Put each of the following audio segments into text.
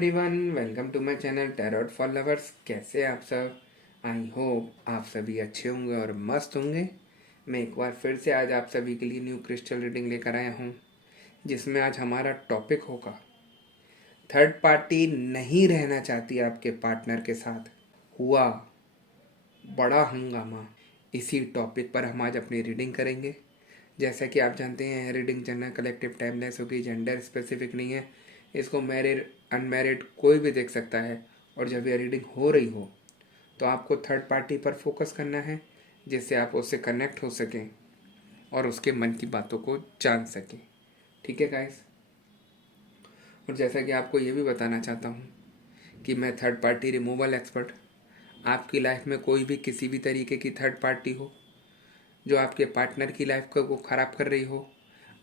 Everyone, welcome to my channel tarot for lovers. कैसे आप सब? आई होप आप सभी अच्छे होंगे और मस्त होंगे। मैं एक बार फिर से आज आप सभी के लिए न्यू क्रिस्टल रीडिंग लेकर आया हूँ, जिसमें आज हमारा टॉपिक होगा थर्ड पार्टी नहीं रहना चाहती आपके पार्टनर के साथ, हुआ बड़ा हंगामा। इसी टॉपिक पर हम आज अपनी रीडिंग करेंगे। जैसा कि आप जानते हैं, रीडिंग जनरल कलेक्टिव टाइमलेस होगी, जेंडर स्पेसिफिक नहीं है। इसको मैरिड अनमैरिड कोई भी देख सकता है। और जब यह रीडिंग हो रही हो तो आपको थर्ड पार्टी पर फोकस करना है, जिससे आप उससे कनेक्ट हो सकें और उसके मन की बातों को जान सकें। ठीक है गाइस? और जैसा कि आपको ये भी बताना चाहता हूँ कि मैं थर्ड पार्टी रिमूवल एक्सपर्ट। आपकी लाइफ में कोई भी किसी भी तरीके की थर्ड पार्टी हो जो आपके पार्टनर की लाइफ को ख़राब कर रही हो,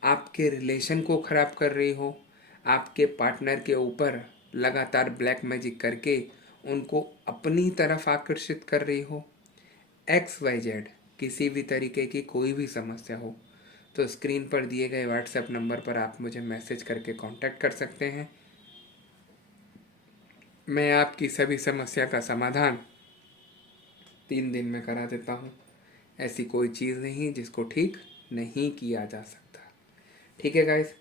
आपके रिलेशन को ख़राब कर रही हो, आपके पार्टनर के ऊपर लगातार ब्लैक मैजिक करके उनको अपनी तरफ आकर्षित कर रही हो, XYZ किसी भी तरीके की कोई भी समस्या हो, तो स्क्रीन पर दिए गए व्हाट्सएप नंबर पर आप मुझे मैसेज करके कांटेक्ट कर सकते हैं। मैं आपकी सभी समस्या का समाधान 3 दिन में करा देता हूँ। ऐसी कोई चीज़ नहीं जिसको ठीक नहीं किया जा सकता। ठीक है गाइस?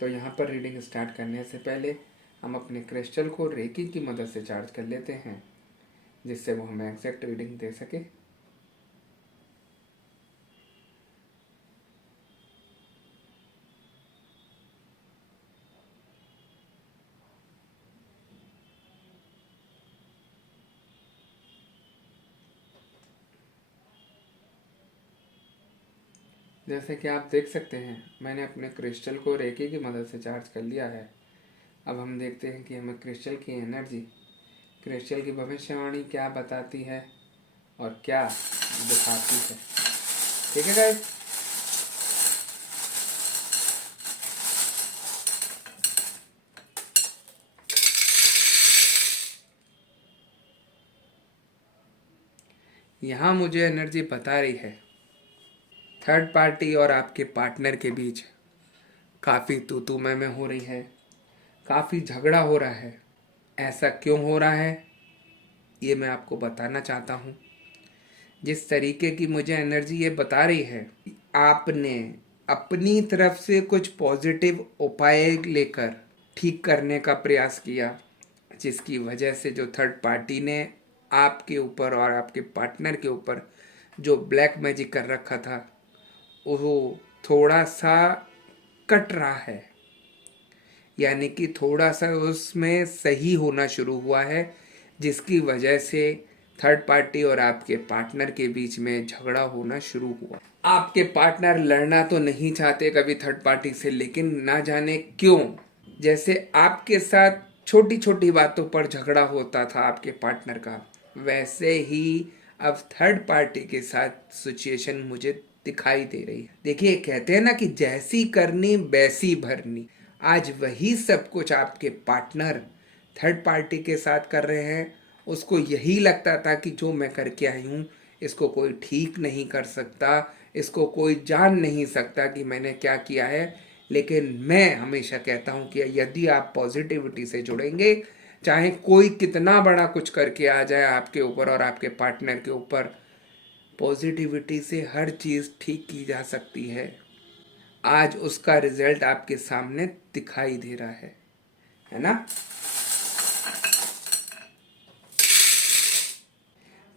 तो यहाँ पर रीडिंग स्टार्ट करने से पहले हम अपने क्रिस्टल को रेकी की मदद से चार्ज कर लेते हैं, जिससे वो हमें एग्जैक्ट रीडिंग दे सके। जैसे कि आप देख सकते हैं, मैंने अपने क्रिस्टल को रेकी की मदद से चार्ज कर लिया है। अब हम देखते हैं कि हमें क्रिस्टल की एनर्जी, क्रिस्टल की भविष्यवाणी क्या बताती है और क्या दिखाती है। ठीक है गाइस? यहाँ मुझे एनर्जी बता रही है थर्ड पार्टी और आपके पार्टनर के बीच काफ़ी तू मैं हो रही है, काफ़ी झगड़ा हो रहा है। ऐसा क्यों हो रहा है ये मैं आपको बताना चाहता हूँ। जिस तरीके की मुझे एनर्जी ये बता रही है, आपने अपनी तरफ से कुछ पॉजिटिव उपाय लेकर ठीक करने का प्रयास किया, जिसकी वजह से जो थर्ड पार्टी ने आपके ऊपर और आपके पार्टनर के ऊपर जो ब्लैक मैजिक कर रखा था, वो थोड़ा सा कट रहा है। यानी कि थोड़ा सा उसमें सही होना शुरू हुआ है, जिसकी वजह से थर्ड पार्टी और आपके पार्टनर के बीच में झगड़ा होना शुरू हुआ। आपके पार्टनर लड़ना तो नहीं चाहते कभी थर्ड पार्टी से, लेकिन ना जाने क्यों, जैसे आपके साथ छोटी छोटी बातों पर झगड़ा होता था आपके पार्टनर का, वैसे ही अब थर्ड पार्टी के साथ सिचुएशन मुझे दिखाई दे रही है। देखिए, कहते हैं ना कि जैसी करनी वैसी भरनी। आज वही सब कुछ आपके पार्टनर थर्ड पार्टी के साथ कर रहे हैं। उसको यही लगता था कि जो मैं करके आई हूँ इसको कोई ठीक नहीं कर सकता, इसको कोई जान नहीं सकता कि मैंने क्या किया है। लेकिन मैं हमेशा कहता हूँ कि यदि आप पॉजिटिविटी से जुड़ेंगे, चाहे कोई कितना बड़ा कुछ करके आ जाए आपके ऊपर और आपके पार्टनर के ऊपर, पॉजिटिविटी से हर चीज़ ठीक की जा सकती है। आज उसका रिजल्ट आपके सामने दिखाई दे रहा है ना?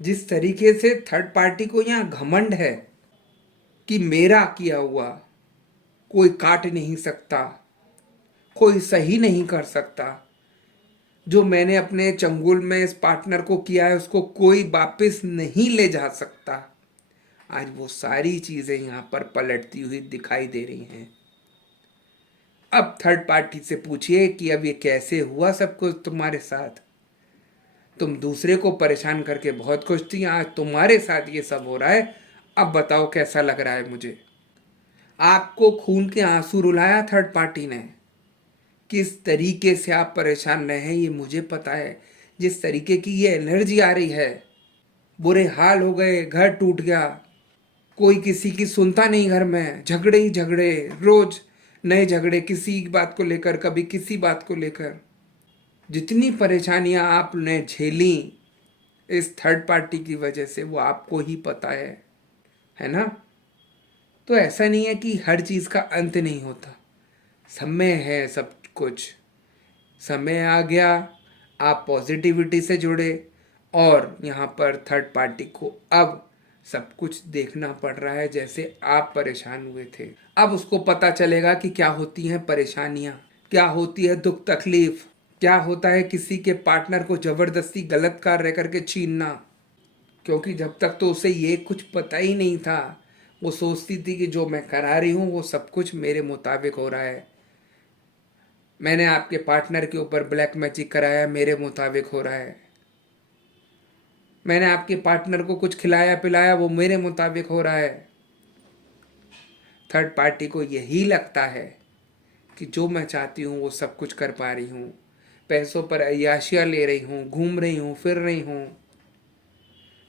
जिस तरीके से थर्ड पार्टी को यहाँ घमंड है कि मेरा किया हुआ कोई काट नहीं सकता, कोई सही नहीं कर सकता, जो मैंने अपने चंगुल में इस पार्टनर को किया है उसको कोई वापस नहीं ले जा सकता। आज वो सारी चीजें यहाँ पर पलटती हुई दिखाई दे रही हैं। अब थर्ड पार्टी से पूछिए कि अब ये कैसे हुआ सब कुछ तुम्हारे साथ। तुम दूसरे को परेशान करके बहुत खुश थी, आज तुम्हारे साथ ये सब हो रहा है। अब बताओ कैसा लग रहा है मुझे? आपको खून के आंसू रुलाया थर्ड पार्टी ने। किस तरीके से आप परेशान रहे हैं ये मुझे पता है। जिस तरीके की ये एनर्जी आ रही है, बुरे हाल हो गए, घर टूट गया, कोई किसी की सुनता नहीं, घर में झगड़े ही झगड़े, रोज नए झगड़े, किसी बात को लेकर, कभी किसी बात को लेकर। जितनी परेशानियां आपने झेली इस थर्ड पार्टी की वजह से वो आपको ही पता है ना। तो ऐसा नहीं है कि हर चीज़ का अंत नहीं होता, समय है सब कुछ। समय आ गया, आप पॉजिटिविटी से जुड़े और यहाँ पर थर्ड पार्टी को अब सब कुछ देखना पड़ रहा है जैसे आप परेशान हुए थे। अब उसको पता चलेगा कि क्या होती हैं परेशानियाँ, क्या होती है दुख तकलीफ, क्या होता है किसी के पार्टनर को जबरदस्ती गलत कार्य करके छीनना। क्योंकि जब तक तो उसे ये कुछ पता ही नहीं था, वो सोचती थी कि जो मैं करा रही हूँ वो सब कुछ मेरे मुताबिक हो रहा है। मैंने आपके पार्टनर के ऊपर ब्लैक मैजिक कराया, मेरे मुताबिक हो रहा है। मैंने आपके पार्टनर को कुछ खिलाया पिलाया, वो मेरे मुताबिक हो रहा है। थर्ड पार्टी को यही लगता है कि जो मैं चाहती हूँ वो सब कुछ कर पा रही हूँ, पैसों पर अय्याशियाँ ले रही हूँ, घूम रही हूँ, फिर रही हूँ,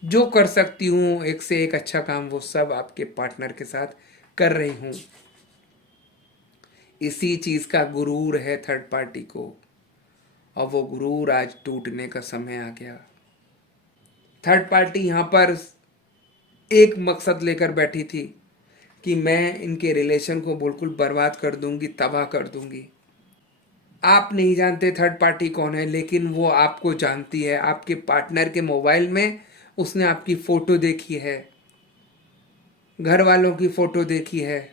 जो कर सकती हूँ एक से एक अच्छा काम वो सब आपके पार्टनर के साथ कर रही हूँ। इसी चीज़ का गुरूर है थर्ड पार्टी को, और वो गुरूर आज टूटने का समय आ गया। थर्ड पार्टी यहाँ पर एक मकसद लेकर बैठी थी कि मैं इनके रिलेशन को बिल्कुल बर्बाद कर दूंगी, तबाह कर दूंगी। आप नहीं जानते थर्ड पार्टी कौन है, लेकिन वो आपको जानती है। आपके पार्टनर के मोबाइल में उसने आपकी फ़ोटो देखी है, घर वालों की फ़ोटो देखी है,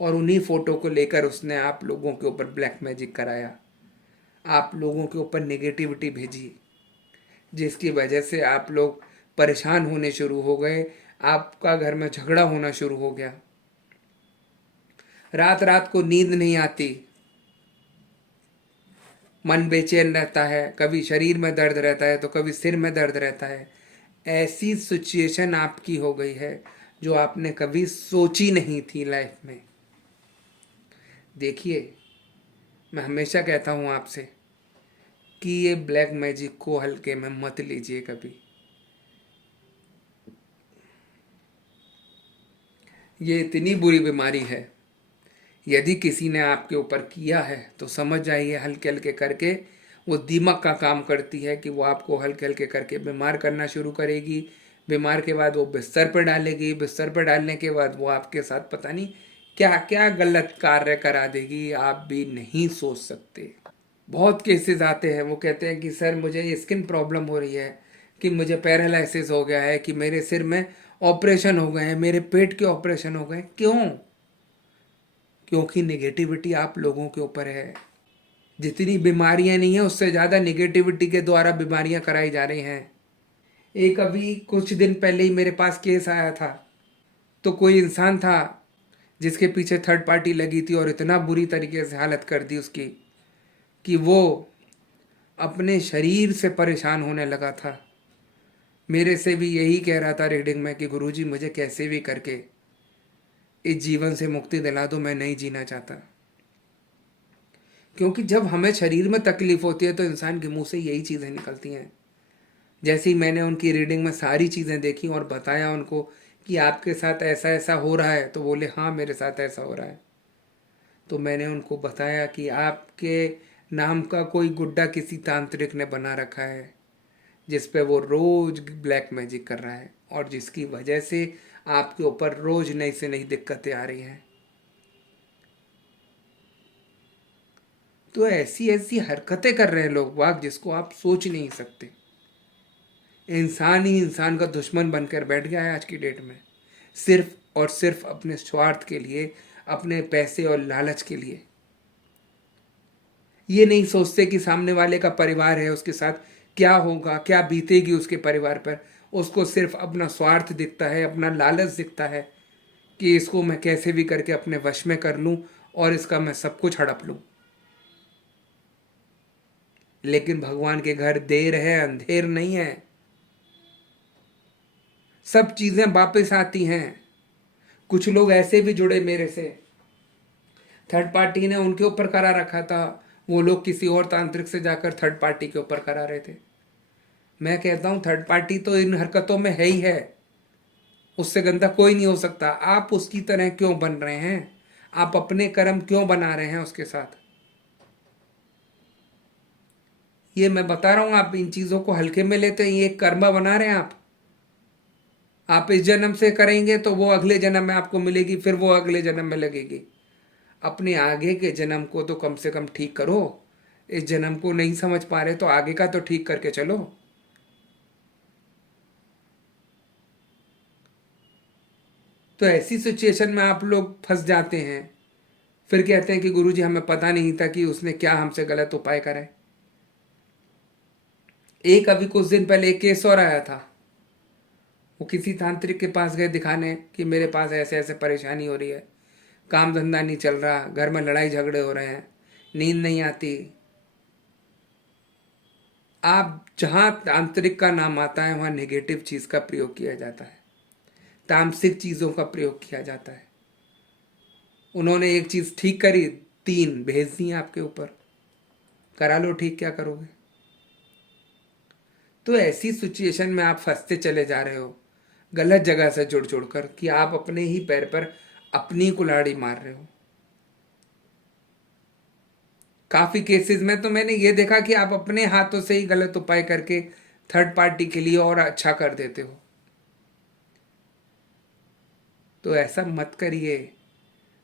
और उन्हीं फ़ोटो को लेकर उसने आप लोगों के ऊपर ब्लैक मैजिक कराया, आप लोगों के ऊपर नेगेटिविटी भेजी, जिसकी वजह से आप लोग परेशान होने शुरू हो गए। आपका घर में झगड़ा होना शुरू हो गया, रात रात को नींद नहीं आती, मन बेचैन रहता है, कभी शरीर में दर्द रहता है तो कभी सिर में दर्द रहता है। ऐसी सिचुएशन आपकी हो गई है जो आपने कभी सोची नहीं थी लाइफ में। देखिए, मैं हमेशा कहता हूँ आपसे कि ये ब्लैक मैजिक को हल्के में मत लीजिए कभी। ये इतनी बुरी बीमारी है, यदि किसी ने आपके ऊपर किया है तो समझ जाइए हल्के हल्के करके वो दिमाग का काम करती है कि वो आपको हल्के हल्के करके बीमार करना शुरू करेगी। बीमार के बाद वो बिस्तर पर डालेगी, बिस्तर पर डालने के बाद वो आपके साथ पता नहीं क्या क्या गलत कार्य करा देगी, आप भी नहीं सोच सकते। बहुत केसेस आते हैं, वो कहते हैं कि सर मुझे स्किन प्रॉब्लम हो रही है, कि मुझे पैरालिसिस हो गया है, कि मेरे सिर में ऑपरेशन हो गए हैं, मेरे पेट के ऑपरेशन हो गए। क्यों? क्योंकि नेगेटिविटी आप लोगों के ऊपर है। जितनी बीमारियां नहीं है उससे ज़्यादा नेगेटिविटी के द्वारा बीमारियां कराई जा रही हैं। एक अभी कुछ दिन पहले ही मेरे पास केस आया था, तो कोई इंसान था जिसके पीछे थर्ड पार्टी लगी थी और इतना बुरी तरीके से हालत कर दी उसकी कि वो अपने शरीर से परेशान होने लगा था। मेरे से भी यही कह रहा था रीडिंग में कि गुरुजी मुझे कैसे भी करके इस जीवन से मुक्ति दिला दो, मैं नहीं जीना चाहता। क्योंकि जब हमें शरीर में तकलीफ होती है तो इंसान के मुंह से यही चीज़ें निकलती हैं। जैसे ही मैंने उनकी रीडिंग में सारी चीज़ें देखी और बताया उनको कि आपके साथ ऐसा ऐसा हो रहा है, तो बोले हाँ मेरे साथ ऐसा हो रहा है। तो मैंने उनको बताया कि आपके नाम का कोई गुड्डा किसी तांत्रिक ने बना रखा है, जिस पे वो रोज ब्लैक मैजिक कर रहा है, और जिसकी वजह से आपके ऊपर रोज नई से नई दिक्कतें आ रही हैं। तो ऐसी ऐसी हरकतें कर रहे हैं लोग वाग जिसको आप सोच नहीं सकते। इंसान ही इंसान का दुश्मन बनकर बैठ गया है आज की डेट में, सिर्फ और सिर्फ अपने स्वार्थ के लिए, अपने पैसे और लालच के लिए। ये नहीं सोचते कि सामने वाले का परिवार है, उसके साथ क्या होगा, क्या बीतेगी उसके परिवार पर। उसको सिर्फ अपना स्वार्थ दिखता है, अपना लालच दिखता है कि इसको मैं कैसे भी करके अपने वश में कर लूं और इसका मैं सब कुछ हड़प लूं। लेकिन भगवान के घर देर है अंधेर नहीं है, सब चीजें वापस आती हैं। कुछ लोग ऐसे भी जुड़े मेरे से, थर्ड पार्टी ने उनके ऊपर करा रखा था, वो लोग किसी और तांत्रिक से जाकर थर्ड पार्टी के ऊपर करा रहे थे। मैं कहता हूं थर्ड पार्टी तो इन हरकतों में है ही है, उससे गंदा कोई नहीं हो सकता। आप उसकी तरह क्यों बन रहे हैं? आप अपने कर्म क्यों बना रहे हैं उसके साथ? ये मैं बता रहा हूं, आप इन चीजों को हल्के में लेते हैं, ये एक कर्मा बना रहे हैं आप इस जन्म से करेंगे तो वो अगले जन्म में आपको मिलेगी, फिर वो अगले जन्म में लगेगी। अपने आगे के जन्म को तो कम से कम ठीक करो। इस जन्म को नहीं समझ पा रहे तो आगे का तो ठीक करके चलो। तो ऐसी सिचुएशन में आप लोग फंस जाते हैं, फिर कहते हैं कि गुरुजी हमें पता नहीं था कि उसने क्या हमसे गलत उपाय करा है। एक अभी कुछ दिन पहले एक केस और आया था, वो किसी तांत्रिक के पास गए दिखाने कि मेरे पास ऐसे ऐसे परेशानी हो रही है, काम धंधा नहीं चल रहा, घर में लड़ाई झगड़े हो रहे हैं, नींद नहीं आती। आप जहां तांत्रिक का नाम आता है वहां नेगेटिव चीज का प्रयोग किया जाता है, तामसिक चीजों का प्रयोग किया जाता है। उन्होंने एक चीज ठीक करी, तीन भेज दी आपके ऊपर, करा लो ठीक, क्या करोगे। तो ऐसी सिचुएशन में आप फंसते चले जा रहे हो, गलत जगह से जुड़ जुड़कर, कि आप अपने ही पैर पर अपनी कुल्हाड़ी मार रहे हो। काफी केसेस में तो मैंने ये देखा कि आप अपने हाथों से ही गलत उपाय करके थर्ड पार्टी के लिए और अच्छा कर देते हो। तो ऐसा मत करिए,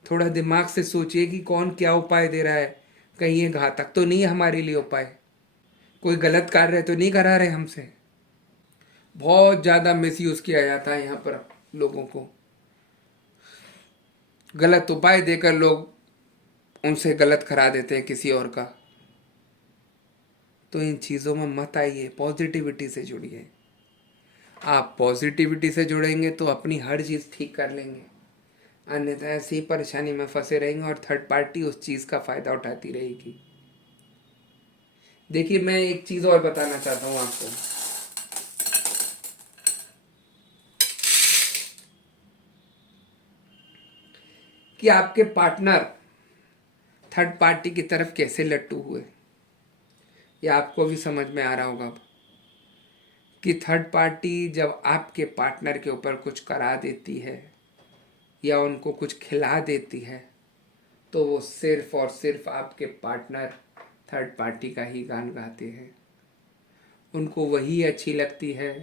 थोड़ा दिमाग से सोचिए कि कौन क्या उपाय दे रहा है, कहीं ये घातक तो नहीं है हमारे लिए उपाय, कोई गलत कार्य तो नहीं करा रहे हमसे। बहुत ज्यादा मिसयूज किया जाता है यहाँ पर लोगों को, गलत उपाय देकर लोग उनसे गलत करा देते हैं किसी और का। तो इन चीज़ों में मत आइए, पॉजिटिविटी से जुड़िए। आप पॉजिटिविटी से जुड़ेंगे तो अपनी हर चीज़ ठीक कर लेंगे, अन्यथा ऐसी परेशानी में फंसे रहेंगे और थर्ड पार्टी उस चीज़ का फ़ायदा उठाती रहेगी। देखिए, मैं एक चीज़ और बताना चाहता हूँ आपको कि आपके पार्टनर थर्ड पार्टी की तरफ कैसे लट्टू हुए। ये आपको भी समझ में आ रहा होगा अब, कि थर्ड पार्टी जब आपके पार्टनर के ऊपर कुछ करा देती है या उनको कुछ खिला देती है, तो वो सिर्फ और सिर्फ आपके पार्टनर थर्ड पार्टी का ही गान गाते हैं, उनको वही अच्छी लगती है।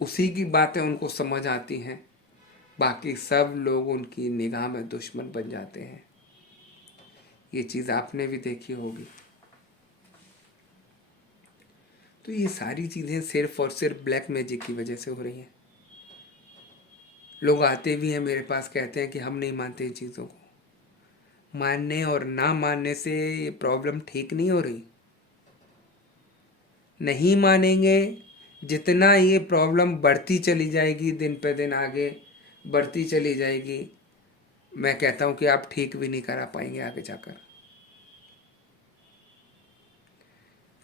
उसी की बातें उनको समझ आती हैं, बाकी सब लोग उनकी निगाह में दुश्मन बन जाते हैं। ये चीज़ आपने भी देखी होगी। तो ये सारी चीज़ें सिर्फ और सिर्फ ब्लैक मैजिक की वजह से हो रही हैं। लोग आते भी हैं मेरे पास, कहते हैं कि हम नहीं मानते इन चीज़ों को। मानने और ना मानने से ये प्रॉब्लम ठीक नहीं हो रही। नहीं मानेंगे, जितना ये प्रॉब्लम बढ़ती चली जाएगी, दिन पे दिन आगे बढ़ती चली जाएगी, मैं कहता हूँ कि आप ठीक भी नहीं करा पाएंगे आगे जाकर।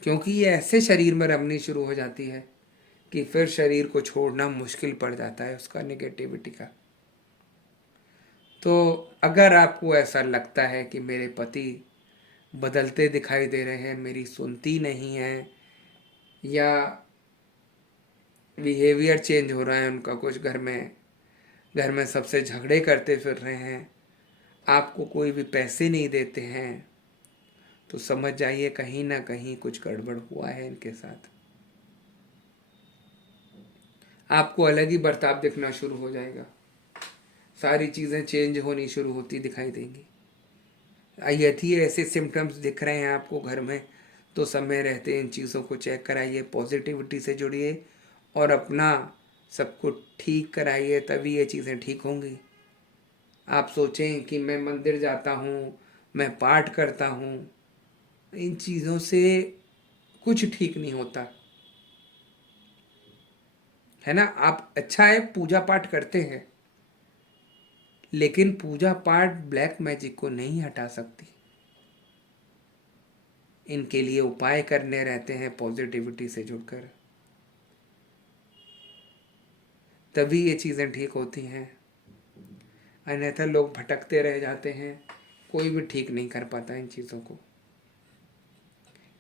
क्योंकि ये ऐसे शरीर में रमनी शुरू हो जाती है कि फिर शरीर को छोड़ना मुश्किल पड़ जाता है उसका, नेगेटिविटी का। तो अगर आपको ऐसा लगता है कि मेरे पति बदलते दिखाई दे रहे हैं, मेरी सुनती नहीं है, या बिहेवियर चेंज हो रहा है उनका कुछ, घर में सबसे झगड़े करते फिर रहे हैं, आपको कोई भी पैसे नहीं देते हैं, तो समझ जाइए कहीं ना कहीं कुछ गड़बड़ हुआ है इनके साथ। आपको अलग ही बर्ताव दिखना शुरू हो जाएगा, सारी चीज़ें चेंज होनी शुरू होती दिखाई देंगी। यदि ऐसे सिम्टम्स दिख रहे हैं आपको घर में, तो समय रहते इन चीज़ों को चेक कराइए, पॉजिटिविटी से जुड़िए और अपना सब कुछ ठीक कराइए, तभी ये चीज़ें ठीक होंगी। आप सोचें कि मैं मंदिर जाता हूँ, मैं पाठ करता हूँ, इन चीज़ों से कुछ ठीक नहीं होता है ना। आप अच्छा है पूजा पाठ करते हैं, लेकिन पूजा पाठ ब्लैक मैजिक को नहीं हटा सकती। इनके लिए उपाय करने रहते हैं पॉजिटिविटी से जुड़कर, तभी ये चीज़ें ठीक होती हैं। अन्यथा लोग भटकते रह जाते हैं, कोई भी ठीक नहीं कर पाता इन चीज़ों को।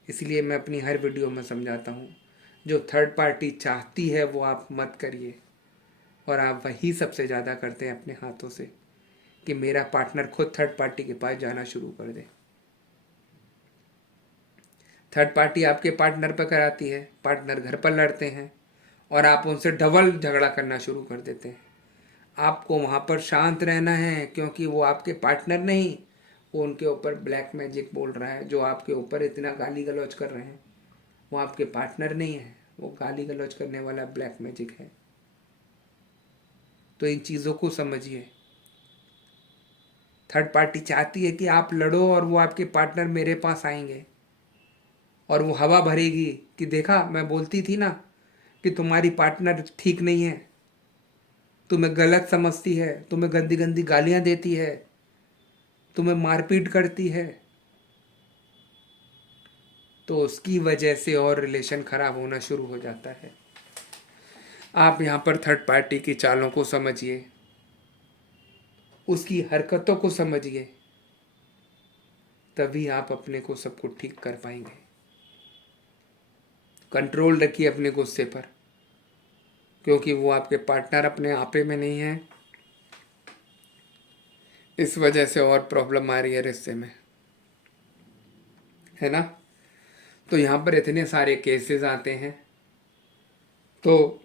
इसलिए मैं अपनी हर वीडियो में समझाता हूँ, जो थर्ड पार्टी चाहती है वो आप मत करिए, और आप वही सबसे ज़्यादा करते हैं अपने हाथों से, कि मेरा पार्टनर खुद थर्ड पार्टी के पास जाना शुरू कर दे। थर्ड पार्टी आपके पार्टनर पर कराती है, पार्टनर घर पर लड़ते हैं और आप उनसे डबल झगड़ा करना शुरू कर देते हैं। आपको वहाँ पर शांत रहना है, क्योंकि वो आपके पार्टनर नहीं, वो उनके ऊपर ब्लैक मैजिक बोल रहा है। जो आपके ऊपर इतना गाली गलौज कर रहे हैं वो आपके पार्टनर नहीं है, वो गाली गलौज करने वाला ब्लैक मैजिक है। तो इन चीज़ों को समझिए। थर्ड पार्टी चाहती है कि आप लड़ो और वो आपके पार्टनर मेरे पास आएंगे और वो हवा भरेगी कि देखा, मैं बोलती थी ना कि तुम्हारी पार्टनर ठीक नहीं है, तुम्हें गलत समझती है, तुम्हें गंदी गंदी गालियां देती है, तुम्हें मारपीट करती है। तो उसकी वजह से और रिलेशन खराब होना शुरू हो जाता है। आप यहाँ पर थर्ड पार्टी की चालों को समझिए, उसकी हरकतों को समझिए, तभी आप अपने को सब कुछ ठीक कर पाएंगे। कंट्रोल रखिए अपने गुस्से पर, क्योंकि वो आपके पार्टनर अपने आपे में नहीं है। इस वजह से और प्रॉब्लम आ रही है रिश्ते में, है ना। तो यहाँ पर इतने सारे केसेस आते हैं। तो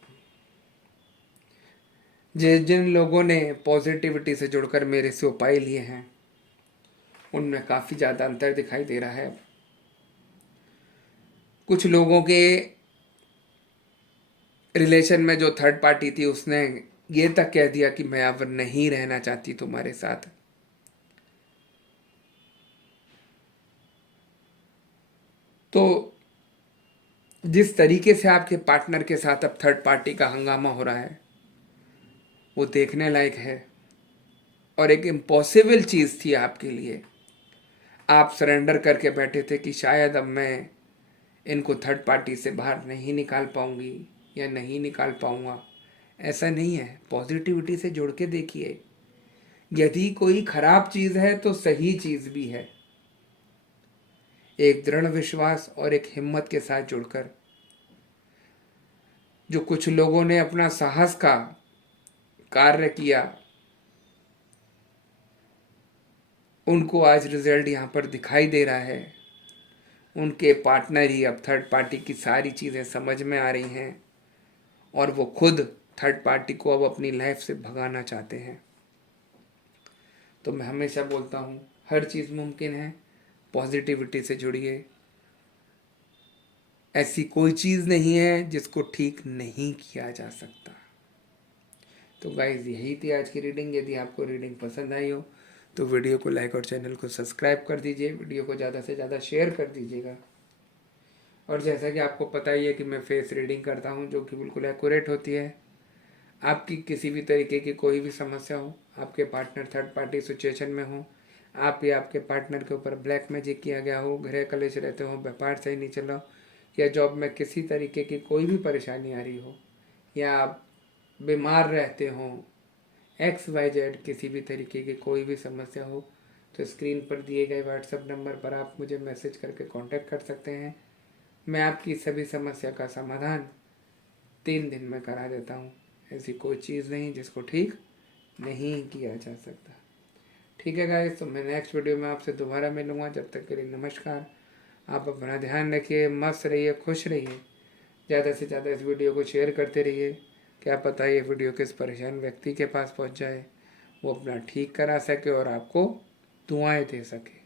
जिन लोगों ने पॉजिटिविटी से जुड़कर मेरे से उपाय लिए हैं उनमें काफ़ी ज़्यादा अंतर दिखाई दे रहा है। कुछ लोगों के रिलेशन में जो थर्ड पार्टी थी उसने ये तक कह दिया कि मैं अब नहीं रहना चाहती तुम्हारे साथ। तो जिस तरीके से आपके पार्टनर के साथ अब थर्ड पार्टी का हंगामा हो रहा है वो देखने लायक है और एक इम्पॉसिबल चीज़ थी आपके लिए। आप सरेंडर करके बैठे थे कि शायद अब मैं इनको थर्ड पार्टी से बाहर नहीं निकाल पाऊंगी या नहीं निकाल पाऊंगा। ऐसा नहीं है, पॉजिटिविटी से जुड़ के देखिए। यदि कोई खराब चीज़ है तो सही चीज़ भी है। एक दृढ़ विश्वास और एक हिम्मत के साथ जुड़कर जो कुछ लोगों ने अपना साहस का कार्य किया उनको आज रिजल्ट यहाँ पर दिखाई दे रहा है। उनके पार्टनर ही अब थर्ड पार्टी की सारी चीज़ें समझ में आ रही हैं और वो खुद थर्ड पार्टी को अब अपनी लाइफ से भगाना चाहते हैं। तो मैं हमेशा बोलता हूँ हर चीज़ मुमकिन है, पॉजिटिविटी से जुड़िए। ऐसी कोई चीज़ नहीं है जिसको ठीक नहीं किया जा सकता। तो गाइज यही थी आज की रीडिंग। यदि आपको रीडिंग पसंद आई हो तो वीडियो को लाइक और चैनल को सब्सक्राइब कर दीजिए। वीडियो को ज़्यादा से ज़्यादा शेयर कर दीजिएगा। और जैसा कि आपको पता ही है कि मैं फेस रीडिंग करता हूँ जो कि बिल्कुल एक्यूरेट होती है। आपकी किसी भी तरीके की कोई भी समस्या हो, आपके पार्टनर थर्ड पार्टी सिचुएशन में हो, आप या आपके पार्टनर के ऊपर ब्लैक मैजिक किया गया हो, गृह कलेश रहते हो, व्यापार सही नहीं चल रहा हो, या जॉब में किसी तरीके की कोई भी परेशानी आ रही हो, या आप बीमार रहते हो, XYZ किसी भी तरीके की कोई भी समस्या हो, तो स्क्रीन पर दिए गए व्हाट्सएप नंबर पर आप मुझे मैसेज करके कांटेक्ट कर सकते हैं। मैं आपकी सभी समस्या का समाधान 3 दिन में करा देता हूँ। ऐसी कोई चीज़ नहीं जिसको ठीक नहीं किया जा सकता। ठीक है गाइस, तो मैं नेक्स्ट वीडियो में आपसे दोबारा मिलूँगा। जब तक के लिए नमस्कार। आप अपना ध्यान रखिए, मस्त रहिए, खुश रहिए। ज़्यादा से ज़्यादा इस वीडियो को शेयर करते रहिए। क्या पता ये वीडियो किस परेशान व्यक्ति के पास पहुंच जाए, वो अपना ठीक करा सके और आपको दुआएं दे सके।